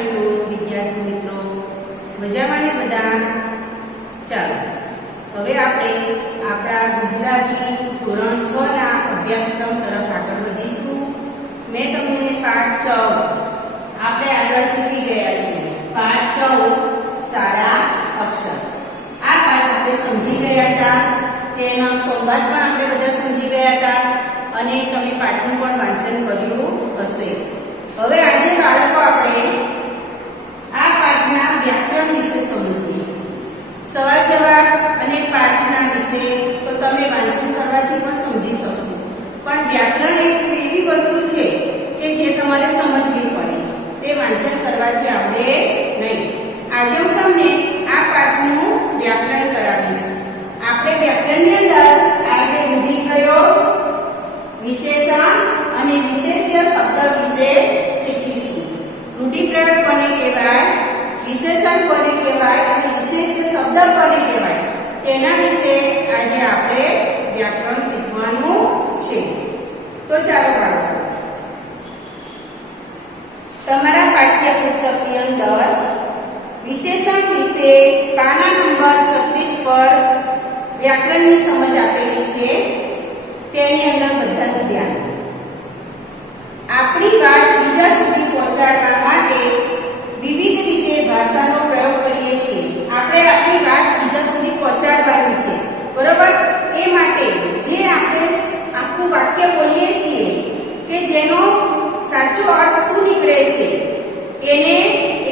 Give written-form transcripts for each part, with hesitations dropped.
Afternoon વિદ્યાર્થી મિત્રો, મજામાં ને બધા? ચાલો હવે આપણે આપણા ગુજરાતી ધોરણ 6 ના અભ્યાસક્રમ તરફ આગળ વધીશું. મેં તમને પાઠ 14 આપણે આગળ શીખી ગયા છીએ. પાઠ 14 સારા અક્ષર. આ પાઠ આપણે સમજી ગયા હતા, તેનો સંવાદ પણ આપણે બધા સમજી ગયા હતા અને તમે પાઠનું પણ વાંચન કર્યું હશે. હવે આજે બાળકો આપણે આ પાઠના વ્યાકરણ વિશે સમજીએ. સવાલ જવાબ અને પાઠના વિશે તો તમે વાંચન કરવાથી પણ સમજી શકશો, પણ વ્યાકરણ એક એવી વસ્તુ છે કે જે તમારે સમજવી પડે, તે વાંચન કરવાથી આવડે નહીં. આજે હું તમને આ પાઠનું વ્યાકરણ કરાવીશ. આપણે વ્યાકરણની અંદર આજે રૂઢિપ્રયોગ, વિશેષણ અને વિશેષ્ય શબ્દ વિશે શીખીશું. રૂઢિપ્રયોગ કોને કહેવાય, વિશેષણ કોને કહેવાય અને વિશેષ્ય શબ્દ કોને કહેવાય, તેના વિશે આજે આપણે વ્યાકરણ શીખવાનું છે. તો ચાલો બાળકો, તમારા પાઠ્યપુસ્તકની અંદર વિશેષણ વિશે પાના નંબર 36 પર વ્યાકરણની સમજ આપેલી છે. તેની અંદર બધાનું ધ્યાન. આપણી વાત બીજા સુધી પહોંચાડવા માટે વિવિધ રીતે ભાષાનો પ્રયોગ કરીએ છીએ. આપણે આપણી વાત બીજા સુધી પહોંચાડવાની છે, બરોબર? એ માટે જે આપણે આખું વાક્ય બોલીએ છીએ કે જેનો સાચો અર્થ શું નીકળે છે, એને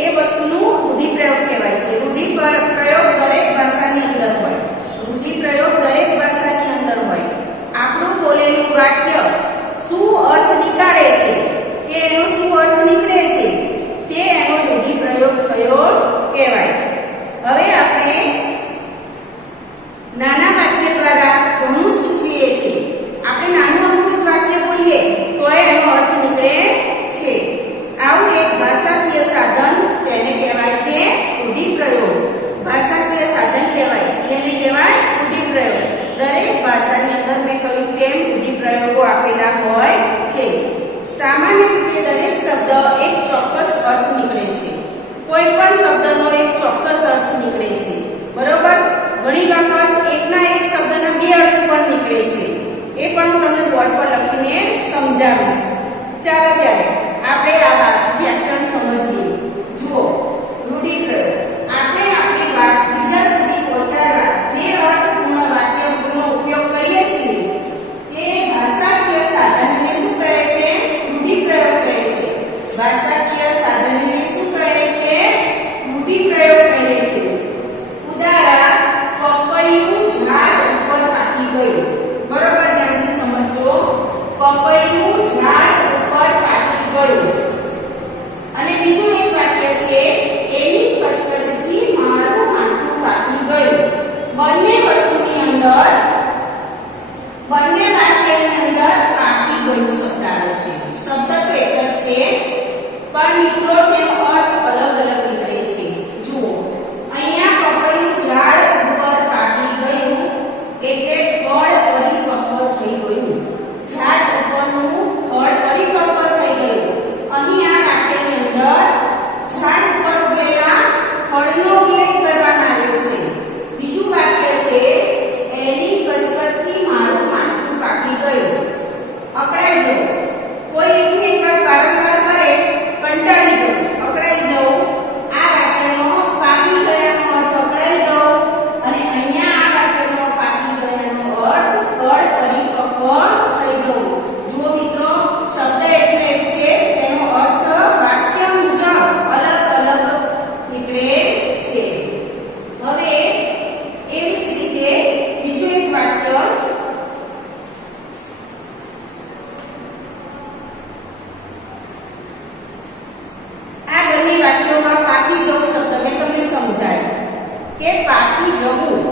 એ વસ્તુનું રૂઢિપ્રયોગ કહેવાય છે. રૂઢિપ્રયોગ દરેક ભાષાની અંદર હોય. રૂઢિપ્રયોગ દરેક ભાષાની અંદર હોય. આપણું બોલેલું વાક્ય શું અર્થ નીકાળે છે કે એનો શું અર્થ નીકળે છે, તે એનો રૂઢિપ્રયોગ થયો કહેવાય. હવે આપણે નાના વાક્ય દ્વારા ઘણું સૂચવીએ છીએ. આપણે નાનું અમુક જ વાક્ય બોલીએ તો એનો અર્થ નીકળે છે. આવું એક ભાષાકીય સાધન, તેને કહેવાય છે રૂઢિપ્રયોગ. ભાષાકીય સાધન કહેવાય, જેને કહેવાય રૂઢિપ્રયોગ. દરેક ભાષાની અંદર મેં કહ્યું તેમ રૂઢિપ્રયોગો આપેલા હોય છે. સામાન્ય રીતે દરેક શબ્દ એક ચોક્કસ અર્થ નીકળે છે. કોઈ પણ શબ્દનો એક ચોક્કસ અર્થ નીકળે છે, બરોબર? ઘણી વખત એકના એક શબ્દના બે અર્થ પણ નીકળે છે. એ પણ હું તમને બોર્ડ પર લખીને સમજાવીશ. ચાલો ત્યારે આપણે આ વ્યાકરણ સમજીએ. જુઓ, રૂઢિપ્રયોગ. આપણે આપણી વાત બીજા સુધી પહોંચાડવા જે અર્થપૂર્ણ વાક્યનો ઉપયોગ કરીએ છીએ તે ભાષાકીય સાધનને શું કહે છે? રૂઢિપ્રયોગ કહે છે. ભાષાકીય સાધનને શું કહે છે? રૂઢિપ્રયોગ કહે છે. ઉદાહરણ, પપૈયું ઝાડ ઉપર પાકી ગયું. બરોબર? ધ્યાનથી સમજો. પપૈયું ઝાડ ઉપર પાકી ગયું. અને બીજું એક વાક્ય છે, એની કચકચથી મારું માથું પાકી ગયું. બંને વસ્તુની અંદર, બંને વાક્યની અંદર પાકી ગયું શબ્દ આવે છે. શબ્દ તો એક જ છે, પણ મિત્રો તેનો અર્થ અલગ અલગ નીકળે છે. જુઓ, અહીંયા પપૈયું ઝાડ ઉપર પાકી ગયું એટલે ફળ પરિપક્વ થઈ ગયું. ઝાડ ઉપરનું ફળ પરિપક્વ થઈ ગયું. અહીં આ વાક્યની અંદર ઝાડ ઉપર ઉગેલા ફળનો ઉલ્લેખ કરવામાં આવ્યો છે. બીજું વાક્ય છે, એની કચકચથી મારું માથું પાકી ગયું. અકળાઈ જવું. કોઈ એકને એક વાત વારંવાર કરે, કંટાળી જવું, અકળાઈ જવું. આ વાક્યનો પાકી ગયાનો અર્થ અકળાઈ જવું, અને અહીંયા આ વાક્યનો પાકી ગયાનો અર્થ ફળ પરિપક્વ થઈ જવું. જુઓ મિત્રો, શબ્દ એટલે એક છે, તેનો અર્થ વાક્ય મુજબ અલગ અલગ નીકળે છે. હવે એવી જ રીતે બીજું એક વાક્ય, આ બંને વાક્યોમાં પાકી જવું શબ્દ મેં તમને સમજાવ્યો કે પાકી જવું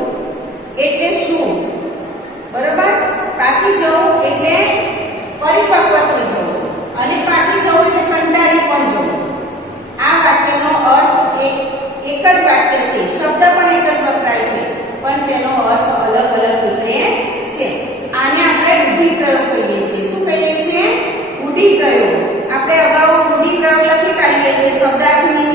એટલે શું, બરોબર? પાકી જવું એટલે પરિપક્વ થઈ જવું, અને પાકી જવું એટલે કંટાળી પણ જવું. આ વાક્યનો અર્થ એક જ વાક્ય છે, શબ્દ પણ એક જ વપરાય છે, પણ તેનો અર્થ અલગ અલગ નીકળે છે. આને આપણે રૂઢિપ્રયોગ કહીએ છીએ. શું કહીએ છીએ? રૂઢિપ્રયોગ. આપણે અગાઉ રૂઢિપ્રયોગ લખી કાઢીએ છીએ શબ્દાર્થની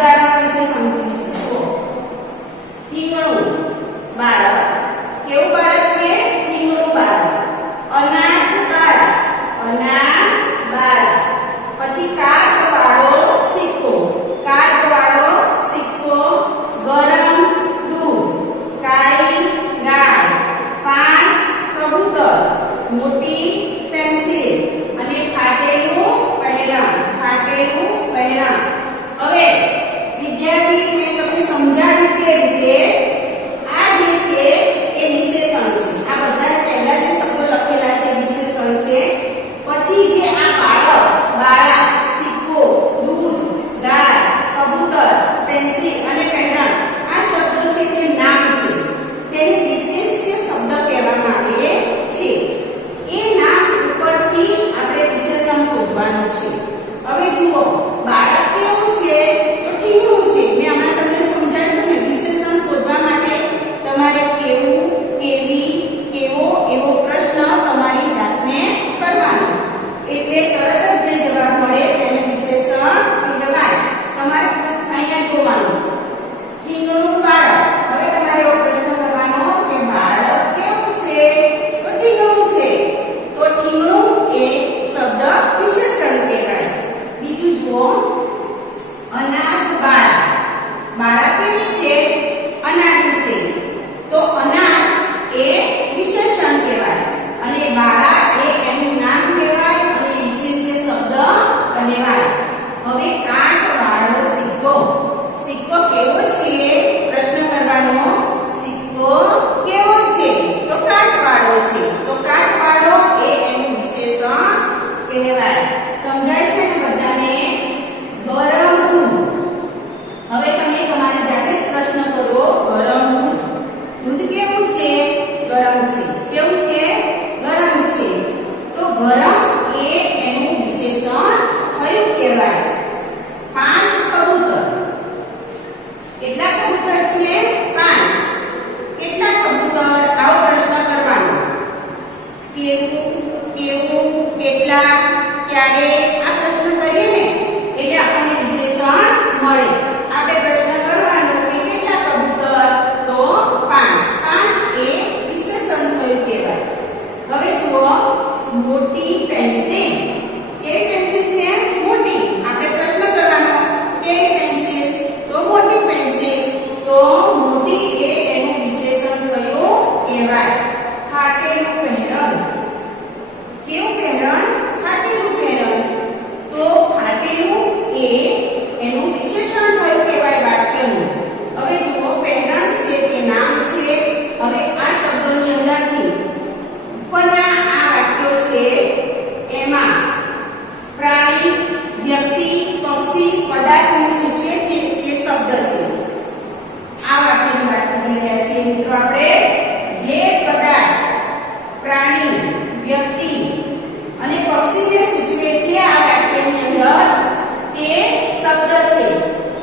ઉદાહરણો વિશે સમજીશું. તો ઠીંગણું બાળક. કેવું બાળક છે? ઠીંગણું બાળક. અનાથ બાળક. અનાથ બાળક. પછી કાચવાળો સિક્કો. કાચવાળો સિક્કો. ગરમ દૂધ. કાળી ગાય. 5 કબૂતર. મોટી પેન્સિલ અને ફાટેલું પહેરણ. ફાટેલું પહેરણ. હવે વિદ્યાર્થી મેં તમને સમજાવ્યું તે રીતે આ જે છે એ વિશેષણ છે. આ બધા પહેલા જે શબ્દો લખેલા છે વિશેષણ છે. પછી જે આ બાળક, બાળા, સિક્કો, દૂધ, ગાય, કબૂતર, પેન્સિલ અને પહેરણ આ શબ્દો છે તે નામ છે. તેને વિશેષ્ય શબ્દ કહેવામાં આવે છે. એ નામ ઉપરથી આપણે વિશેષણ શોધવાનું છે. હવે જુઓ બાળક કેવું છે? તો ઠીંગણું છે. મેં હમણાં તમને સમજાવ્યું ને વિશેષણ શોધવા માટે તમારે કેવું, કેવી, કેવો એવો પ્રશ્ન તમારી જાતને કરવાનો. એટલે તરત જ જે જવાબ મળે તેને વિશેષણ કહેવાય. તમારે અહીંયા જોવાનું ઠીંગણું બાળક. હવે તમારે એવો પ્રશ્ન કરવાનો કે બાળક કેવું છે? તો ઠીંગણું છે. તો ઠીંગણું એ શબ્દ વિશેષણ કહેવાય. બીજું જુઓ અનાથ બાળક. બાળક કેવી છે? અનાથ છે. તો અનાથ એ વિશેષણ કહેવાય અને બાળા એ એનું નામ કહેવાય અને વિશેષ્ય શબ્દ કહેવાય. હવે કાટવાળો સિક્કો. સિક્કો કેવો છે? પ્રશ્ન કરવાનો સિક્કો કેવો છે? તો કાટવાળો છે. તો કાટવાળો એ એનું વિશેષણ કહેવાય. સમજાય છે ને બધાને? ગરમ દૂધ. હવે તમે તમારી જાતે જ પ્રશ્ન કરો. ગરમ દૂધ. દૂધ કેવું છે? ગરમ છે. કેવું છે? ગરમ છે. તો ગરમ એ એનું વિશેષણ કયું કહેવાય? 5 કબૂતર. કેટલા કબૂતર છે? 5. કેટલા કબૂતર? આવો પ્રશ્ન કરવાનો. કેવું, કેવું, કેટલા, ક્યારે આ પ્રશ્ન કરીએ ને એટલે આપણને વિશેષણ મળે. આપણે પ્રશ્ન કરવાનો કે કેટલા કબૂતર? તો 5. 5 એ વિશેષણ થયું કહેવાય. હવે જુઓ મોટી પેન્સિલ. કેવી પેન્સિલ છે? મોટી. આપણે પ્રશ્ન કરવાનો કેવી પેન્સિલ? તો મોટી પેન્સિલ. તો મોટી એ એનું વિશેષણ થયું કહેવાય. ફાટેલું પહેરણ. કેવું પહેરણ? ફાટેલું પહેરણ. તો ફાટેલું એ એનું વિશેષણ થયું કહેવાય વાક્યનું. હવે જુઓ પહેરણ છે તે નામ છે. હવે આ શબ્દોની અંદરથી ઉપરના આ વાક્યો છે એમાં પ્રાણી, વ્યક્તિ, પક્ષી, પદાર્થને સૂચવે તે શબ્દ છે. આ વાક્યની વાત કરી રહ્યા છીએ મિત્રો આપણે. જે પદાર્થ, પ્રાણી, વ્યક્તિ અને પક્ષીને સૂચવે છે આ વાક્યની અંદર તે શબ્દ છે.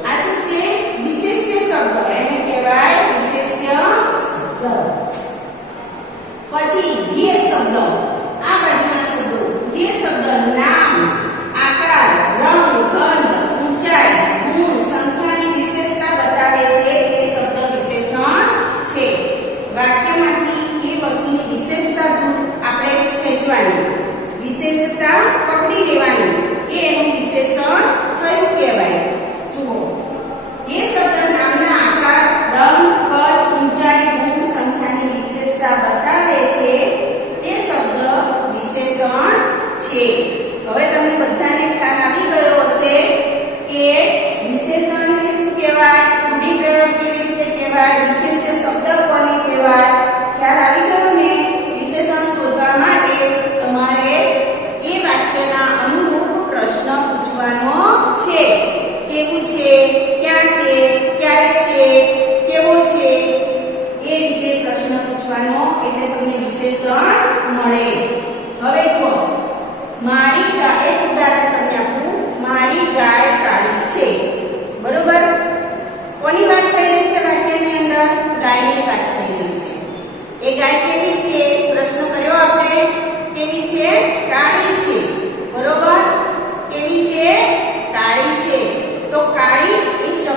આ શું છે? વિશેષ્ય શબ્દ. એને કહેવાય વિશેષ્ય શબ્દ. પછી જે શબ્દ, આ બાજુના શબ્દો, જે શબ્દ નામ, આકાર, રંગ, ગંધ, ઊંચાઈ, ગુણ, સંખ્યાની વિશેષતા બતાવે છે તે શબ્દ વિશેષણ છે. વાક્યમાંથી એ વસ્તુની વિશેષતા આપણે ખેંચવાની, વિશેષતા પકડી લેવાની. એ એનું વિશેષણ કયું કહેવાય? જુઓ જે શબ્દ નામના આકાર, રંગ, કદ, ઊંચાઈ, ગુણ, સંખ્યાની વિશેષતા બતાવે છે તે શબ્દ વિશેષણ છે. હવે તમને બધાને ખ્યાલ આવી ગયો હશે કે વિશેષણને શું કહેવાય? રૂઢિપ્રયોગ કેવી રીતે કહેવાય? વિશેષ્ય શબ્દ કોને કહેવાય? ખ્યાલ આવી ગયો ને? વિશેષણ શોધવા માટે તમારે એ વાક્યના અનુરૂપ પ્રશ્ન પૂછવાનો છે. કેવું છે? ક્યાં છે? ક્યારે છે? કેવો છે? એ રીતે પ્રશ્ન પૂછવાનો એટલે તમને વિશેષણ મળે. હવે જુઓ મારી ગાય. એક ઉદાહરણ તમને આપું. મારી ગાય કાળી છે. બરોબર? કોની વાત થઈ રહી છે વાક્યની અંદર? ગાયની વાત થઈ રહી છે. એ ગાય કેવી છે? પ્રશ્ન કર્યો આપણે. કેવી છે? કાળી છે. બરોબર? કેવી છે? કાળી છે. તો કાળી એ શબ્દ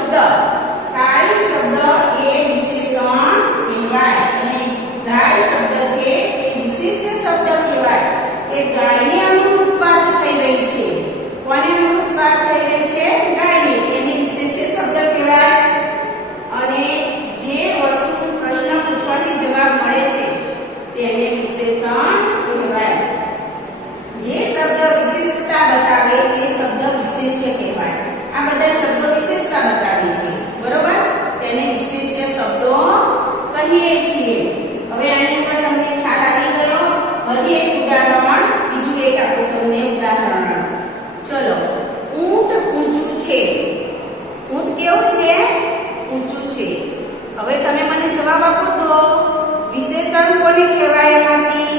છે. ઊંટ કેવું છે? ઊંચું છે. હવે તમે મને જવાબ આપો તો વિશેષણ કોને કહેવાય એમાંથી?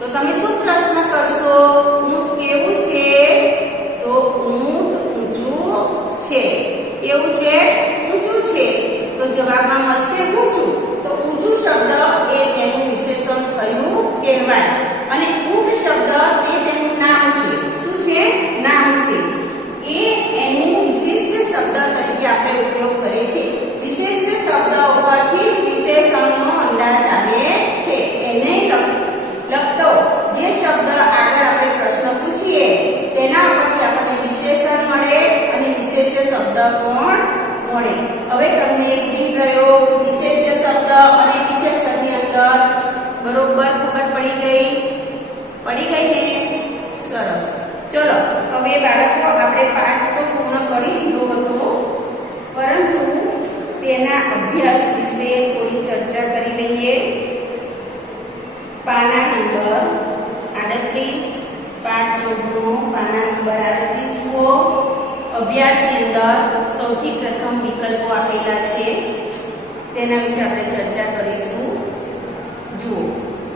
તો તમે શું પ્રશ્ન કરશો? ઊંટ કેવું છે? તો ઊંટ ઊંચું છે. કેવું છે? ઊંચું છે. તો જવાબમાં મળશે ઊંચું. તો ઊંચું શબ્દ એ તેનું વિશેષણ થયું કહેવાય. અને ઊંટ શબ્દ એ તેનું નામ છે. શું છે? નામ છે. એ એનું વિશિષ્ટ શબ્દ તરીકે આપણે ઉપયોગ કરીએ છીએ. વિશિષ્ટ શબ્દ ઉપરથી જ વિશેષણનો અંદાજ આવે છે. એને લખતો જે શબ્દ આગળ આપણે પ્રશ્ન પૂછીએ તેના પરથી આપણને વિશેષણ મળે અને વિશેષ શબ્દ પણ મળે. હવે તમને ફ્રી પ્રયોગ, વિશેષ શબ્દ અને વિશેષણની અંદર બરોબર ખબર પડી ગઈ? પડી ગઈ ને? સરસ. ચલો હવે બાળકો આપણે પાઠ તો પૂર્ણ કરી દીધો હતો, પરંતુ તેના અભ્યાસ વિશે થોડી ચર્ચા કરી લઈએ. પાના નંબર 38, પાઠ 14 પાના નંબર 38 જુઓ. અભ્યાસની અંદર સૌથી પ્રથમ વિકલ્પો આપેલા છે, તેના વિશે આપણે ચર્ચા કરીશું. જુઓ,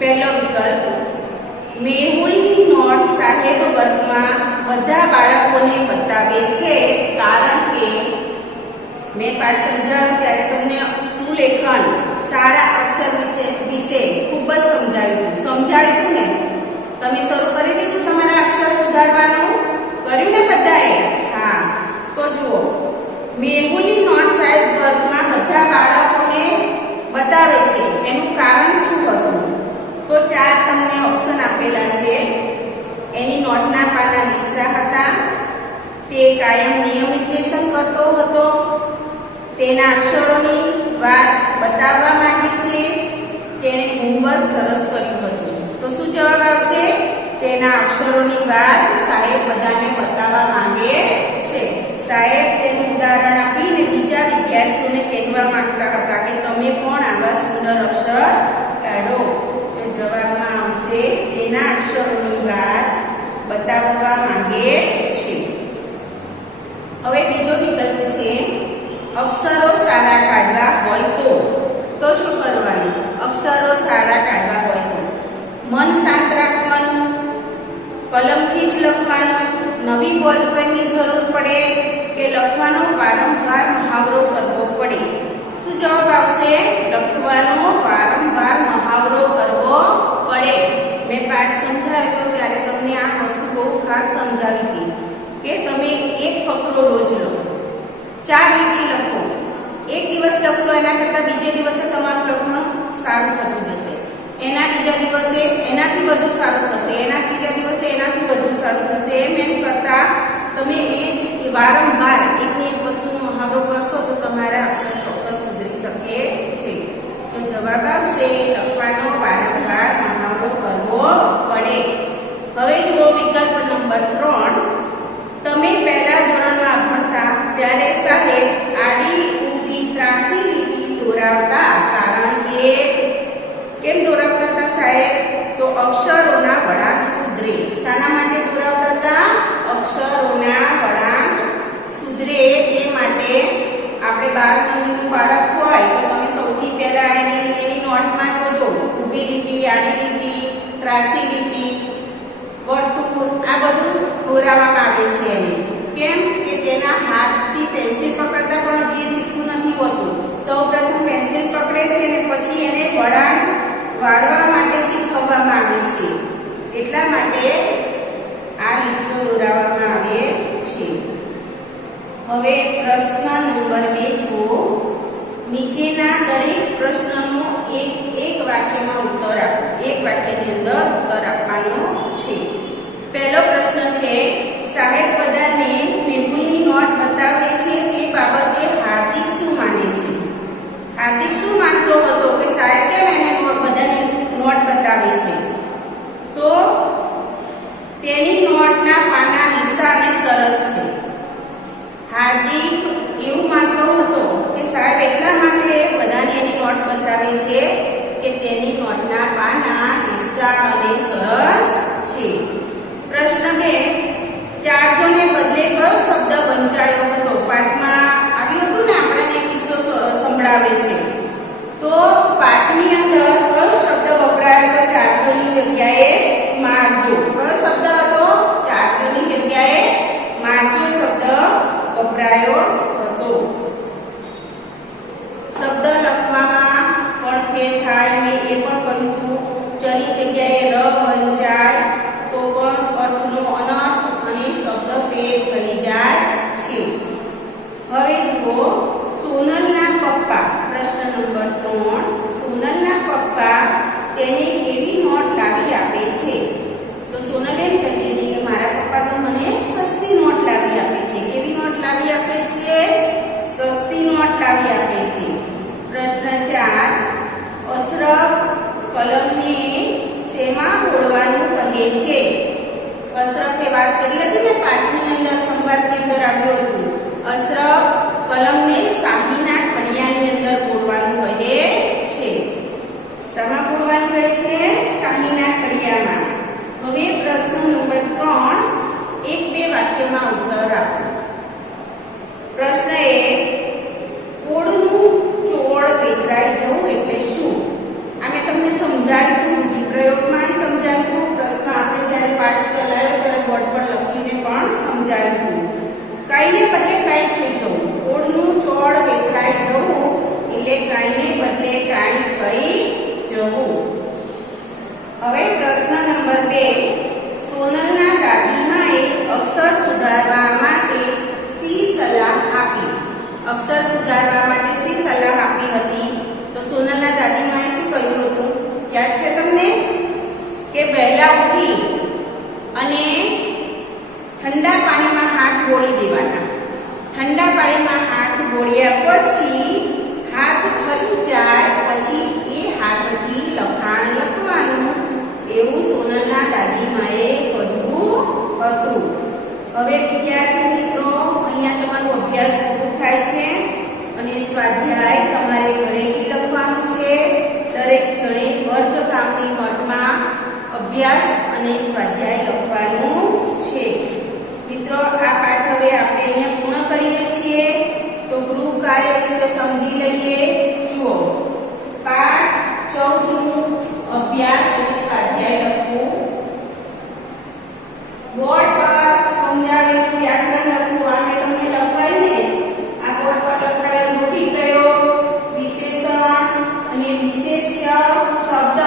પહેલો વિકલ્પ, મેહુલની નોટ સાહેબ વર્ગમાં બધા બાળકોને બતાવે છે કારણ કે મેં પાઠ સમજાવ્યો ત્યારે તમને સુલેખન, સારા અક્ષર વિશે ખૂબ જ સમજાવ્યું ને? તમે શરૂ કરી દીધું તમારા અક્ષર સુધારવાનું? કર્યું ને બધાએ? હા. તો જુઓ, મેહુલની નોટ સાહેબ વર્ગમાં બધા બાળકોને બતાવે છે, એનું કારણ શું હતું? તો 4 તમને ઓપ્શન આપેલા છે. એની નોટના પાના લીસા હતા, તે કાયમ નિયમિત લેસન કરતો હતો, તેના અક્ષરોની વાત બતાવવા માંગે છે, તેણે હોમવર્ક સરસ કર્યું હતું. તો શું જવાબ આવશે? તેના અક્ષરોની વાત સાહેબ બધાને બતાવવા માંગે છે. સાહેબ તેનું ઉદાહરણ આપીને બીજા વિદ્યાર્થીઓને કહેવા માંગતા હતા કે તમે પણ આવા સુંદર અક્ષર કાઢો. તો જવાબમાં આવશે તેના અક્ષરોની વાત બતાવવા માંગે છે. હવે બીજો વિકલ્પ છે, અક્ષરો સારા કાઢવા હોય તો શું કરવાનું? અક્ષરો સારા કાઢવા હોય તો મન શાંત રાખવાનું, કલમથી જ લખવાનું, નવી બોલ પેનની જરૂર પડે કે લખવાનો વારંવાર મહાવરો કરવો પડે? શું જવાબ આવશે? લખવાનો વારંવાર મહાવરો કરવો પડે. મેં પાઠ સમજાવ્યો તો ત્યારે તમને આ વસ્તુ બહુ ખાસ સમજાવી હતી કે તમે એક ફકરો રોજ લો, 4 લીટી લખો. એક દિવસ લખશો એના કરતાં બીજે દિવસે તમારું લખવાનું સારું થતું જશે. એના બીજા દિવસે એનાથી વધુ સારું થશે, એના ત્રીજા દિવસે એનાથી વધુ સારું થશે. એમ કરતા તમે એ જ વારંવાર એકની એક વસ્તુનો મહાવરો કરશો તો તમારા અક્ષર ચોક્કસ સુધરી શકે છે. તો જવાબ આવશે લખવાનો વારંવાર મહાવરો કરવો પડે. હવે જુઓ વિકલ્પ નંબર 3, તમે પહેલા ધોરણમાં ભણતા ત્યારે સાહેબ આડી ઊભી ત્રાસી લીટી દોરાવતા કારણ કે કેમ દોરાવતા હતા સાહેબ? તો અક્ષરોના વળાંક સુધરે. શાના માટે દોરાવતા હતા? અક્ષરોના વળાંક સુધરે તે માટે. આપણે 12 નંબરનું બાળક હોય તો તમે સૌથી પહેલા એની નોટમાં જોજો, ઊભી લીટી, આડી લીટી, ત્રાસી લીટી, વર્તુળ, આ બધું દોરાવવામાં આવે છે એને. કેમ કે તેના હાથથી પેન્સિલ પકડતા પણ જે શીખવું નથી હોતું. સૌપ્રથમ પેન્સિલ પકડે છે અને પછી એને વળાંક વાળવા માટે શીખવવામાં આવે છે. એટલા માટે આ લીટીઓ દોરાવવામાં આવે છે. હવે પ્રશ્ન નંબર 2 જુઓ. નીચેના દરેક પ્રશ્નનો એક વાક્યમાં ઉત્તર આપો. એક વાક્યની અંદર ઉત્તર આપવાનો છે. પહેલો પ્રશ્ન છે, સાહેબ બધાને મેહુલની નોટ બતાવે છે તે બાબતે હાર્દિક શું માને છે? હાર્દિક શું માનતો હતો કે સાહેબ કેમ એને બધાને નોટ બતાવે છે? તો તેની નોટના પાના લીસા અને સરસ છે. હાર્દિક એવું માનતો હતો કે સાહેબ એટલા માટે બધાને એની નોટ બતાવે છે કે તેની નોટના પાના લીસા અને સરસ છે. પ્રશ્ન 2, ચાર્જોને બદલે કયો શબ્દ વંચાયો વપરાયો હતો. શબ્દ લખવામાં પણ ફેર થાય. મેં એ પણ કહ્યું હતું, ચરી જગ્યાએ ર વંચાય તો પણ અર્થનો અનર્થ અને શબ્દ ફેર થઈ જાય છે. હવે જુઓ, સોનલના પપ્પા, પ્રશ્ન નંબર 3. સોનલના પપ્પા તેને કેવી નોટ લાવી આપે છે? તો સોનલ એમ કહેતી હતી કે મારા પપ્પા તો મને સસ્તી નોટ લાવી આપે છે. કેવી નોટ લાવી આપે છે? સસ્તી નોટ લાવી આપે છે. પ્રશ્ન 4. અશરફ કલમને શેમાં બોળવાનું કહે છે? અશરફે વાત કરી હતી ને પાઠની અંદર, સંવાદની અંદર આવ્યું હતું. અશરફ કલમને શાહીના ખડિયાની અંદર બોળવાનું કહે છે. શામાં બોળવાનું કહે છે? શાહીના ખડિયામાં. હવે પ્રશ્ન નંબર 3. 1-2 વાક્યમાં ઉત્તર આપો. પ્રશ્ન 1. ઓળનું ચોળ વેતરાઈ જવું એટલે શું? આ મેં તમને સમજાવ્યું, વિપ્રયોગમાં સમજાવ્યું, પ્રશ્ન આપણે જ્યારે પાઠ ચલાવ્યો ત્યારે બોર્ડ પર લખીને પણ સમજાવ્યું. કાઈને બદલે કાંઈ થઈ જવું. ઓળનું ચોળ વેતરાઈ જવું એટલે કાઈને બદલે કાંઈ થઈ જવું. હવે પ્રશ્ન નંબર 2. સોનલના દાદીમાએ અક્ષર સુધારવા માટે શી સલાહ આપી? અક્ષર સુધારવા માટે શી સલાહ આપી હતી? તો સોનલના દાદીમાએ શું કહ્યું હતું? યાદ છે તમને? કે વહેલા ઉઠી અને ઠંડા પાણીમાં હાથ બોળી દેવાના. ઠંડા પાણીમાં હાથ બોળ્યા પછી હાથ ફરી જાય પછી એ હાથથી લખાણ લખવાનું, એવું સોનલના દાદીમાએ કહ્યું હતું. હવે વિદ્યાર્થી મિત્રો, અહીંયા તમારો અભ્યાસ પૂરો થાય છે અને સ્વાધ્યાય તમારે ઘરેથી લખવાનું છે. દરેક જણે વર્ગકામની નોટમાં અભ્યાસ અને સ્વાધ્યાય લખવાનું છે. મિત્રો, આ પાઠ હવે આપણે અહીંયા પૂર્ણ કરીએ છીએ. તો ગૃહ કાર્ય વિશે સમજી લઈએ. જુઓ, પાઠ 14નું અભ્યાસ અને સ્વાધ્યાય લખવું. બોર્ડ પર સમજાવેલું વ્યાકરણ લખવું. આ મેં તમને લખાયું ને, આ બોર્ડ પર લખાયેલું રૂઢિપ્રયોગ, વિશેષણ અને વિશેષ્ય શબ્દ